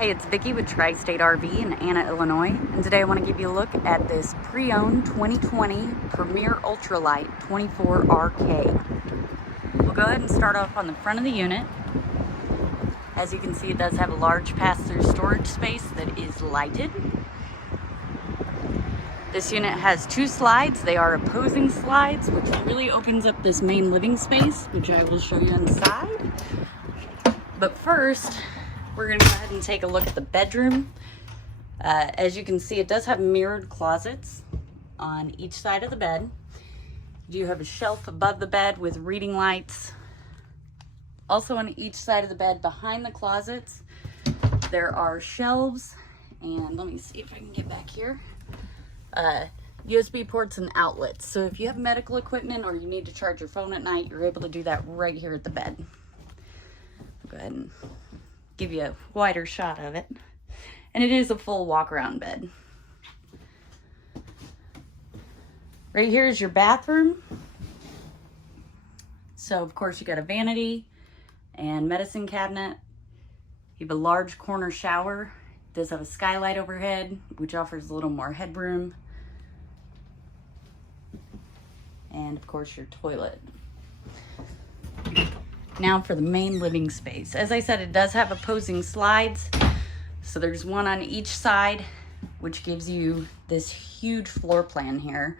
Hey, it's Vicki with Tri-State RV in Anna, Illinois, and today I want to give you a look at this pre-owned 2020 Premier Ultralight 24RK. We'll go ahead and start off on the front of the unit. As you can see, it does have a large pass-through storage space that is lighted. This unit has two slides. They are opposing slides, which really opens up this main living space, which I will show you inside. But first, we're going to go ahead and take a look at the bedroom. As you can see, it does have mirrored closets on each side of the bed. You have a shelf above the bed with reading lights. Also on each side of the bed behind the closets, there are shelves, and let me see if I can get back here. USB ports and outlets. So if you have medical equipment or you need to charge your phone at night, you're able to do that right here at the bed. Go ahead and give you a wider shot of it. And it is a full walk-around bed. Right here is your bathroom. So of course you got a vanity and medicine cabinet. You have a large corner shower. It does have a skylight overhead, which offers a little more headroom. And of course your toilet. Now for the main living space. As I said, it does have opposing slides. So there's one on each side, which gives you this huge floor plan here.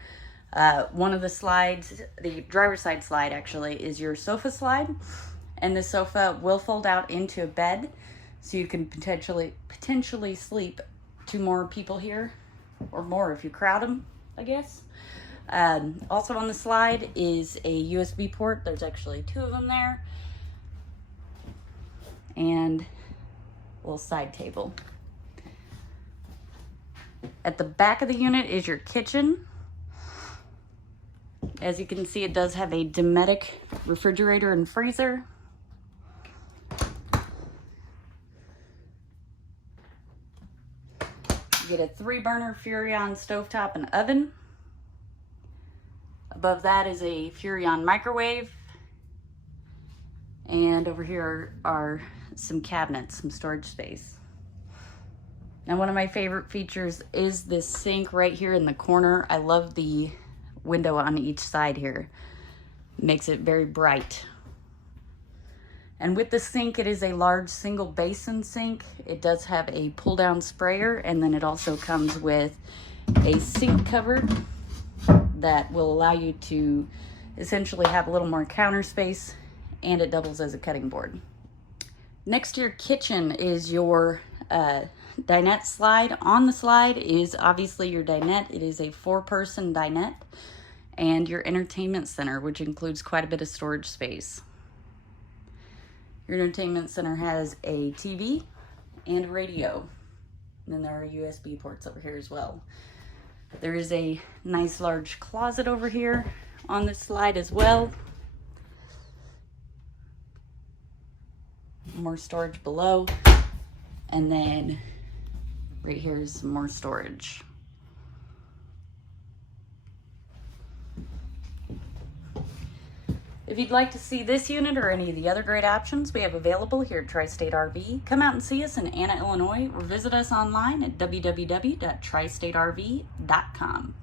One of the slides, the driver's side slide actually, is your sofa slide. And the sofa will fold out into a bed. So you can potentially sleep two more people here, or more if you crowd them, I guess. Also on the slide is a USB port. There's actually two of them there. And a little side table. At the back of the unit is your kitchen. As you can see, it does have a Dynamax refrigerator and freezer. You get a 3-burner Furrion stovetop and oven. Above that is a Furrion microwave. And over here are some cabinets, some storage space. Now one of my favorite features is this sink right here in the corner. I love the window on each side here. Makes it very bright. And with the sink, it is a large single basin sink. It does have a pull down sprayer, and then it also comes with a sink cover that will allow you to essentially have a little more counter space, and it doubles as a cutting board. Next to your kitchen is your dinette slide. On the slide is obviously your dinette. It is a 4-person dinette, and your entertainment center, which includes quite a bit of storage space. Your entertainment center has a TV and a radio. And then there are USB ports over here as well. There is a nice large closet over here on this slide as well. More storage below. And then right here is some more storage. If you'd like to see this unit or any of the other great options we have available here at Tri-State RV, come out and see us in Anna, Illinois, or visit us online at www.tristaterv.com.